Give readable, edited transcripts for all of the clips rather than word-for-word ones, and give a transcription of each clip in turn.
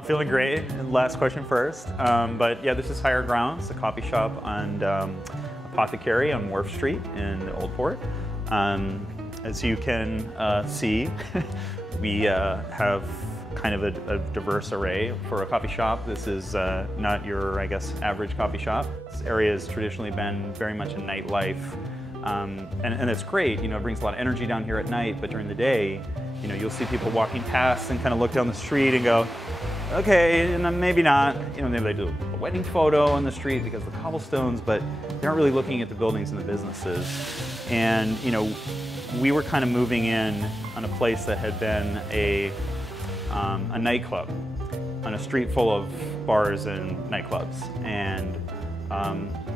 I'm feeling great. Last question first. But yeah, this is Higher Grounds, a coffee shop on Apothecary on Wharf Street in Old Port. As you can see, we have kind of a diverse array for a coffee shop. This is not your, I guess, average coffee shop. This area has traditionally been very much a nightlife, and it's great. You know, it brings a lot of energy down here at night, but during the day, you know, you'll see people walking past and kind of look down the street and go, okay, and then maybe not. You know, maybe they do a wedding photo on the street because of the cobblestones, but they aren't really looking at the buildings and the businesses. And, you know, we were kind of moving in on a place that had been a nightclub on a street full of bars and nightclubs. And,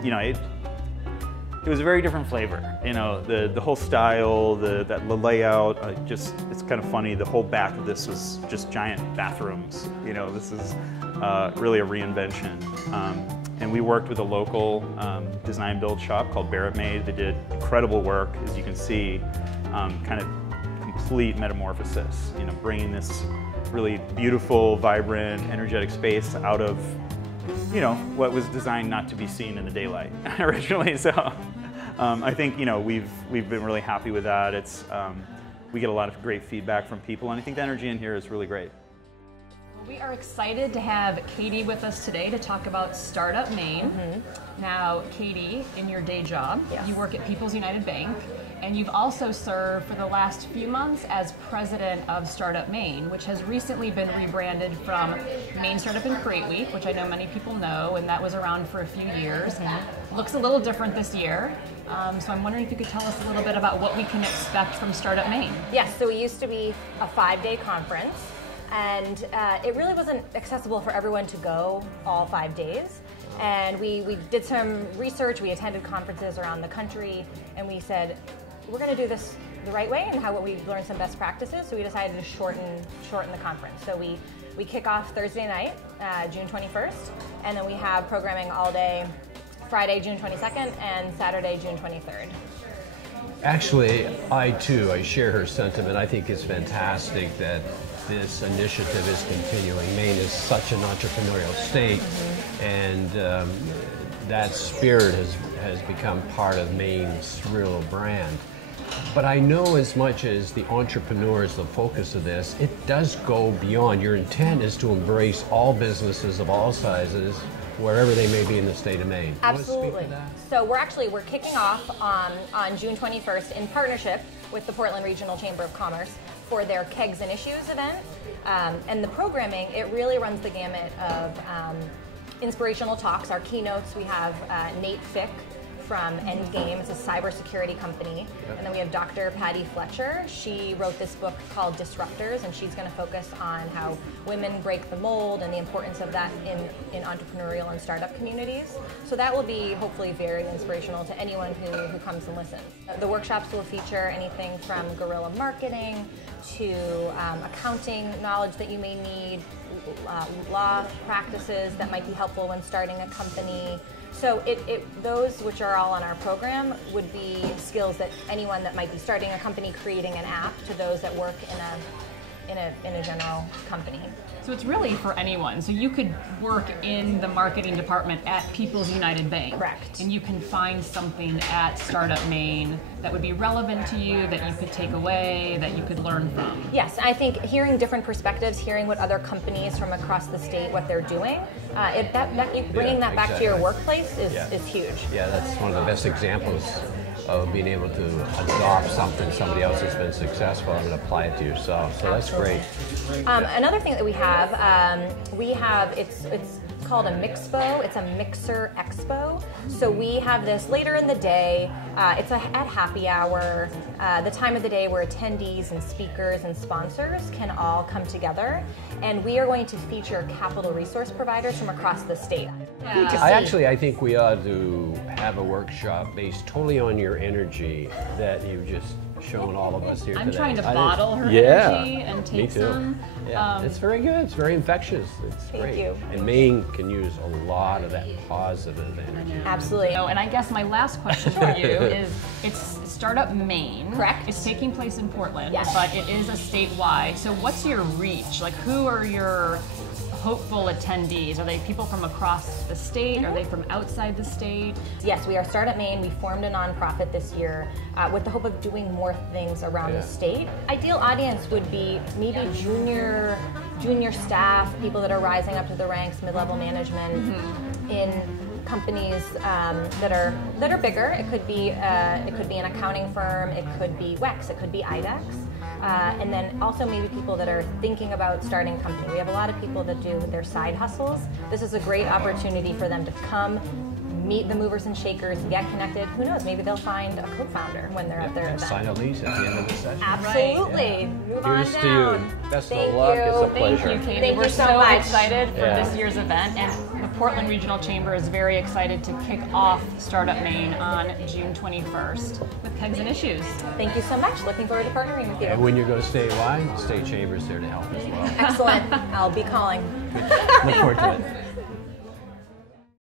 you know, it was a very different flavor. You know, the whole style, the layout, it's kind of funny. The whole back of this was just giant bathrooms. You know, this is really a reinvention. And we worked with a local design build shop called Barrett Made. They did incredible work, as you can see, kind of complete metamorphosis. You know, bringing this really beautiful, vibrant, energetic space out of, you know, what was designed not to be seen in the daylight originally. So I think, you know, we've been really happy with that. It's we get a lot of great feedback from people, and I think the energy in here is really great. We are excited to have Katie with us today to talk about Startup Maine. Now, Katie, in your day job, you work at People's United Bank, and you've also served for the last few months as president of Startup Maine, which has recently been rebranded from Maine Startup and Create Week, which I know many people know, and that was around for a few years. Looks a little different this year. So I'm wondering if you could tell us a little bit about what we can expect from Startup Maine. Yes, so we used to be a 5-day conference, and it really wasn't accessible for everyone to go all 5 days. And we did some research, we attended conferences around the country, and we said, we're going to do this the right way, and how we learned some best practices, so we decided to shorten the conference. So we kick off Thursday night, June 21st, and then we have programming all day, Friday, June 22nd, and Saturday, June 23rd. Actually, I share her sentiment. I think it's fantastic that this initiative is continuing. Maine is such an entrepreneurial state, and that spirit has become part of Maine's real brand. But I know as much as the entrepreneur is the focus of this, it does go beyond. Your intent is to embrace all businesses of all sizes, wherever they may be in the state of Maine. Absolutely. So we're kicking off on June 21st in partnership with the Portland Regional Chamber of Commerce for their Kegs and Issues event. And the programming, it really runs the gamut of inspirational talks. Our keynotes, we have Nate Fick from Endgame. It's a cybersecurity company. And then we have Dr. Patty Fletcher. She wrote this book called Disruptors, and she's going to focus on how women break the mold and the importance of that in entrepreneurial and startup communities. So that will be hopefully very inspirational to anyone who comes and listens. The workshops will feature anything from guerrilla marketing to accounting knowledge that you may need, law practices that might be helpful when starting a company. So those which are all on our program would be skills that anyone that might be starting a company, creating an app, to those that work in a general company. So it's really for anyone. So you could work in the marketing department at People's United Bank. Correct. And you can find something at Startup Maine that would be relevant to you, that you could take away, that you could learn from. Yes, I think hearing different perspectives, hearing what other companies from across the state, what they're doing, bringing that back to your workplace is huge. Yeah, that's one of the best examples of being able to adopt something somebody else has been successful and apply it to yourself. So that's great. Another thing that we have, it's called a Mixpo. It's a Mixer Expo. So we have this later in the day. It's at happy hour, the time of the day where attendees and speakers and sponsors can all come together. And we are going to feature capital resource providers from across the state. I think we ought to have a workshop based totally on your energy that you've just shown all of us here today. I'm trying to bottle her energy and take some. Yeah, it's very good. It's very infectious. It's great. Thank you. And Maine can use a lot of that positive energy. Absolutely. And I guess my last question for you is, it's Startup Maine. Correct. It's taking place in Portland, yes, but it is a statewide. So what's your reach? Like, who are your hopeful attendees? Are they people from across the state? Are they from outside the state? Yes, we are Startup Maine. We formed a nonprofit this year with the hope of doing more things around the state. Ideal audience would be maybe junior staff, people that are rising up to the ranks, mid-level management in companies that are bigger. It could be an accounting firm, it could be WEX, it could be IDEX. And then also maybe people that are thinking about starting a company. We have a lot of people that do their side hustles. This is a great opportunity for them to come, meet the movers and shakers, get connected. Who knows, maybe they'll find a co-founder when they're at their event. Sign a lease at the end of the session. Absolutely. Move on Here's down. to you. Best Thank of luck. you. It's a pleasure. Thank you, Katie. Thank We're you so so much. excited for this year's event, and the Portland Regional Chamber is very excited to kick off Startup Maine on June 21st with Kegs and Issues. Thank you so much. Looking forward to partnering with you. And when you go statewide, the state chamber's there to help as well. Excellent. I'll be calling. Look forward to it.